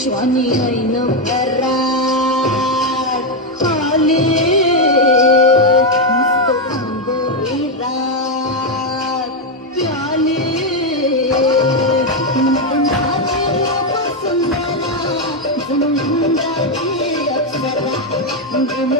Johnny ऐन परात आले मस्त अंबरी रात प्याले नटनाचे रूप सुंदरा जणू गुंजाची अप्सरा गुण